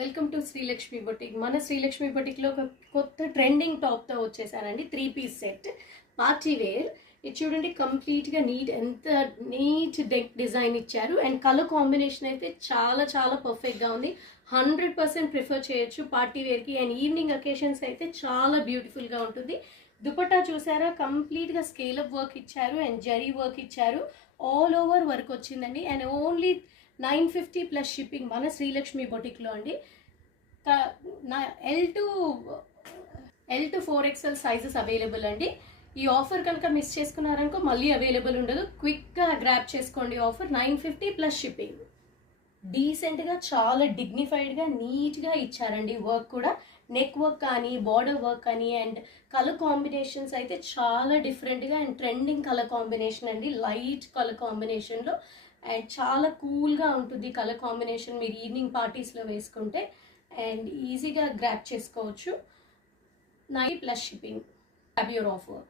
Welcome to Srilakshmi boutique. మన శ్రీలక్ష్మి బొటిక్లో ఒక కొత్త ట్రెండింగ్ టాప్తో వచ్చేసానండి. 3-piece set party wear. ఇది చూడండి, కంప్లీట్గా ఎంత నీట్ డిజైన్ ఇచ్చారు. అండ్ కలర్ కాంబినేషన్ అయితే చాలా చాలా పర్ఫెక్ట్గా ఉంది. 100% ప్రిఫర్ చేయొచ్చు పార్టీ వేర్కి. అండ్ ఈవినింగ్ అకేషన్స్ అయితే చాలా బ్యూటిఫుల్గా ఉంటుంది. దుపట్టా చూసారా, కంప్లీట్గా స్కేలప్ వర్క్ ఇచ్చారు అండ్ జరీ వర్క్ ఇచ్చారు. ఆల్ ఓవర్ వర్క్ వచ్చిందండి. అండ్ ఓన్లీ 950 ప్లస్ షిప్పింగ్ మన శ్రీలక్ష్మి బొటిక్లో అండి. నా L to 4XL sizes available అండి. ఈ ఆఫర్ కనుక మిస్ చేసుకున్నారనుకో మళ్ళీ అవైలబుల్ ఉండదు. క్విక్గా గ్రాప్ చేసుకోండి ఆఫర్. 950 plus shipping. డీసెంట్గా, చాలా డిగ్నిఫైడ్గా, నీట్గా ఇచ్చారండి. వర్క్ కూడా నెక్ వర్క్ కానీ, బార్డర్ వర్క్ కానీ, అండ్ కలర్ కాంబినేషన్స్ అయితే చాలా డిఫరెంట్గా అండ్ ట్రెండింగ్ కలర్ కాంబినేషన్ అండి. లైట్ కలర్ కాంబినేషన్లో అండ్ చాలా కూల్గా ఉంటుంది కలర్ కాంబినేషన్. మీరు ఈవినింగ్ పార్టీస్లో వేసుకుంటే అండ్ ఈజీగా గ్రాప్ చేసుకోవచ్చు. 9 plus shipping. Have your offer.